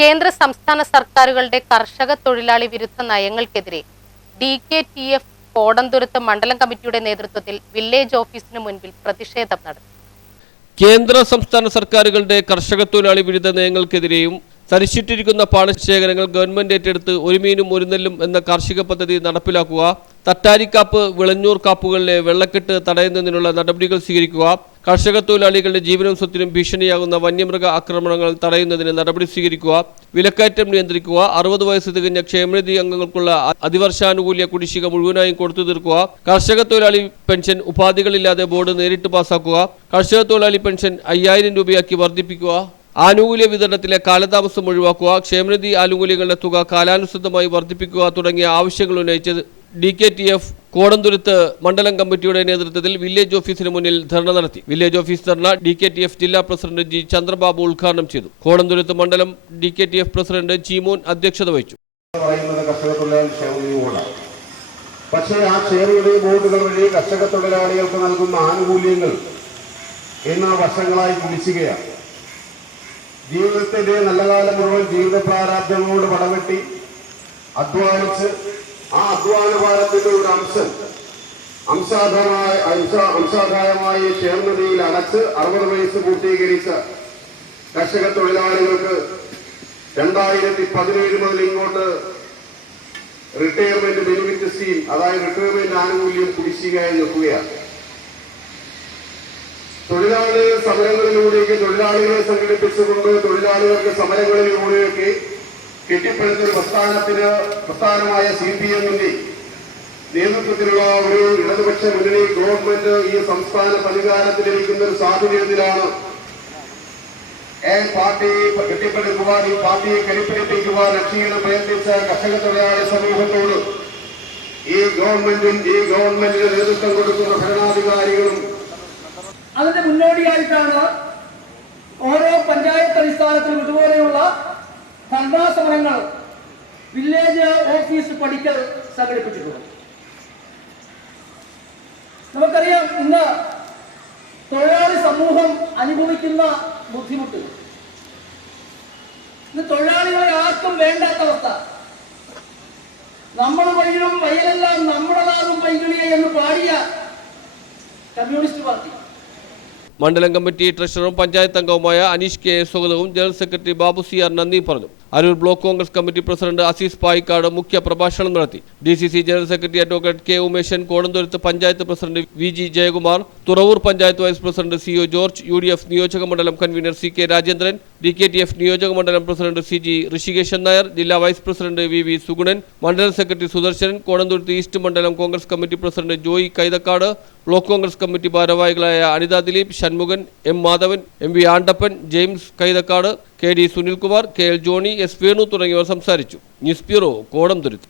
കേന്ദ്ര സംസ്ഥാന സർക്കാരുകളുടെ കർഷക തൊഴിലാളി വിരുദ്ധ നയങ്ങൾക്കെതിരെ DKTF കോടന്തുരുത്ത് മണ്ഡലം കമ്മിറ്റിയുടെ നേതൃത്വത്തിൽ വില്ലേജ് ഓഫീസിന് മുൻപിൽ പ്രതിഷേധം നടത്തി. കേന്ദ്ര സംസ്ഥാന സർക്കാരുകളുടെ കർഷക തൊഴിലാളി വിരുദ്ധ നയങ്ങൾക്കെതിരെയും തരിശിട്ടിരിക്കുന്ന പാടശേഖരങ്ങൾ ഗവൺമെന്റ് ഏറ്റെടുത്ത് ഒരു മീനും ഒരു നെല്ലും എന്ന കാർഷിക പദ്ധതി നടപ്പിലാക്കുക, തട്ടാരിക്കാപ്പ് വിളഞ്ഞൂർ കാപ്പുകളിലെ വെള്ളക്കെട്ട് തടയുന്നതിനുള്ള നടപടികൾ സ്വീകരിക്കുക, കർഷക തൊഴിലാളികളുടെ ജീവനും സ്വത്തിനും ഭീഷണിയാകുന്ന വന്യമൃഗ ആക്രമണങ്ങൾ തടയുന്നതിന് നടപടി സ്വീകരിക്കുക, വിലക്കയറ്റം നിയന്ത്രിക്കുക, 60 വയസ്സ് തികഞ്ഞ ക്ഷേമനിധി അംഗങ്ങൾക്കുള്ള അതിവർഷാനുകൂല്യ കുടിശ്ശിക മുഴുവനായും കൊടുത്തു തീർക്കുക, കർഷക തൊഴിലാളി പെൻഷൻ ഉപാധികളില്ലാതെ ബോർഡ് നേരിട്ട് പാസാക്കുക, കർഷക തൊഴിലാളി പെൻഷൻ 5000 രൂപയാക്കി വർദ്ധിപ്പിക്കുക, ആനുകൂല്യ വിതരണത്തിലെ കാലതാമസം ഒഴിവാക്കുക, ക്ഷേമനിധി ആനുകൂല്യങ്ങളുടെ തുക കാലാനുസൃതമായി വർദ്ധിപ്പിക്കുക തുടങ്ങിയ ആവശ്യങ്ങൾ ഉന്നയിച്ച് DKTF കോടന്തുരുത്ത് മണ്ഡലം കമ്മിറ്റിയുടെ നേതൃത്വത്തിൽ വില്ലേജ് ഓഫീസിന് മുന്നിൽ ധർണ നടത്തി. വില്ലേജ് ഓഫീസ് ധർണ DKTF ജില്ലാ പ്രസിഡന്റ് G. ചന്ദ്രബാബു ഉദ്ഘാടനം ചെയ്തു. കോടന്തുരുത്ത് മണ്ഡലം DKTF പ്രസിഡന്റ് G. അധ്യക്ഷത വഹിച്ചു. പക്ഷേ ആ ക്ഷേമനിധി ബോർഡുകൾ വഴി കർഷക തൊഴിലാളികൾക്ക് നൽകുന്ന ആനുകൂല്യങ്ങൾ ഇന്ന് വർഷങ്ങളായി കുടിശ്ശികയാണ്. ജീവിതത്തിന്റെ നല്ല കാലം മുഴുവൻ ജീവിത പ്രാരാബ്ദങ്ങളോട് പടവെട്ടി അധ്വാനിച്ച് ആ അധ്വാനഭാരത്തിന്റെ ഒരു അംശാദായമായി ക്ഷേമനിധിയിൽ അടച്ച് 60 വയസ്സ് പൂർത്തീകരിച്ച കർഷക തൊഴിലാളികൾക്ക് 2017 മുതൽ ഇങ്ങോട്ട് റിട്ടയർമെന്റ് ബെനിഫിറ്റ് സ്കീം, അതായത് റിട്ടയർമെന്റ് ആനുകൂല്യം കുടിശ്ശികയായി നിൽക്കുകയാണ്. തൊഴിലാളി സമരങ്ങളിലൂടെയൊക്കെ തൊഴിലാളികളെ സംഘടിപ്പിച്ചുകൊണ്ട് തൊഴിലാളികൾക്ക് സമരങ്ങളിലൂടെയൊക്കെ കെട്ടിപ്പടുത്തൊരു പ്രസ്ഥാനമായ CPM-ന്റെ നേതൃത്വത്തിലുള്ള ഒരു ഇടതുപക്ഷ മുന്നണി ഗവൺമെന്റ് ഈ സംസ്ഥാനത്ത് അധികാരത്തിലിരിക്കുന്ന ഒരു സാഹചര്യത്തിലാണ് പാർട്ടിയെ കെട്ടിപ്പടുക്കുവാൻ, ഈ പാർട്ടിയെ കെട്ടിപ്പിടിപ്പിക്കുവാൻ അക്ഷീണം പ്രയത്നിച്ച കർഷക തൊഴിലാളി സമൂഹത്തോട് ഈ ഗവൺമെന്റിന് നേതൃത്വം കൊടുക്കുന്ന ഭരണാധികാരികളും അതിന്റെ മുന്നോടിയായിട്ടാണ് ഓരോ പഞ്ചായത്ത് അടിസ്ഥാനത്തിലും ഇതുപോലെയുള്ള ധർണാ സമരങ്ങൾ വില്ലേജ് ഓഫീസ് പടിക്കൽ സംഘടിപ്പിച്ചിട്ടുള്ളത്. നമുക്കറിയാം, ഇന്ന് തൊഴിലാളി സമൂഹം അനുഭവിക്കുന്ന ബുദ്ധിമുട്ട്, ഇന്ന് തൊഴിലാളികളെ ആർക്കും വേണ്ടാത്ത അവസ്ഥ. നമ്മൾ വഴിയും വയലെല്ലാം നമ്മുടേതാകും പൈകിളിയെ എന്ന് പാടിയ കമ്മ്യൂണിസ്റ്റ് പാർട്ടി. മണ്ഡലം കമ്മിറ്റി ട്രഷററും പഞ്ചായത്ത് അംഗവുമായ അനീഷ് K. സ്വാഗതവും ജനറൽ സെക്രട്ടറി ബാബു CR നന്ദി പറഞ്ഞു. Aroor block Congress committee president Azeez Payikkad മുഖ്യ പ്രഭാഷണം നടത്തി. DCC general secretary advocate K. Umeshan, Kodanthuruthu panchayat president VG Jayakumar, Thuravoor panchayat vice president CO George, UDF നിയോജക മണ്ഡലം കൺവീനർ CK രാജേന്ദ്രൻ, DKTF നിയോജക മണ്ഡലം പ്രസിഡന്റ് CG ഋഷികേശൻ നായർ, ജില്ലാ വൈസ് പ്രസിഡന്റ് VV സുഗുണൻ, മണ്ഡലം സെക്രട്ടറി സുദർശനൻ, കോടന്തുരുത്ത് ഈസ്റ്റ് മണ്ഡലം Congress committee president Joy Kaithakkad, block Congress committee ഭാരവാഹികളായ Anitha Dileep, Shanmukhan, M. Madhavan, MV Andappan, James Kaithakkad, KD Sunilkumar, KL Johny, S. Venu തുടങ്ങിയവർ സംസാരിച്ചു. News bureau, Kodanthuruthu.